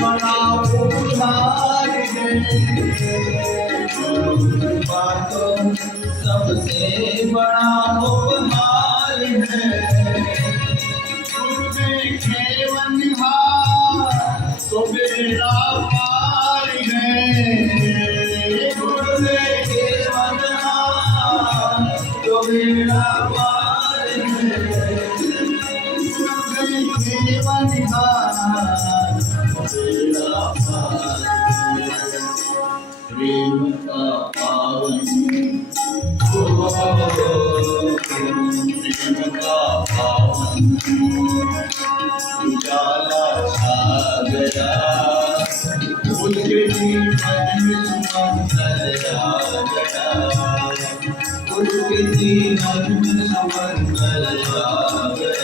बड़ा उधार है। कृपा तो सबसे बड़ा उपहार है। गुरु देखे बनिहार तो बेड़ा पार है। गुरु देखे बनिहार तो बेड़ा पार है। गुरु देखे बनिहार तो बेड़ा पार है। प्रेम का पावन प्रेम का पावन उजाला छा गया। उसके जीवन में सुमंगल आ गया। उसके जीवन में सुमंगल आ गया।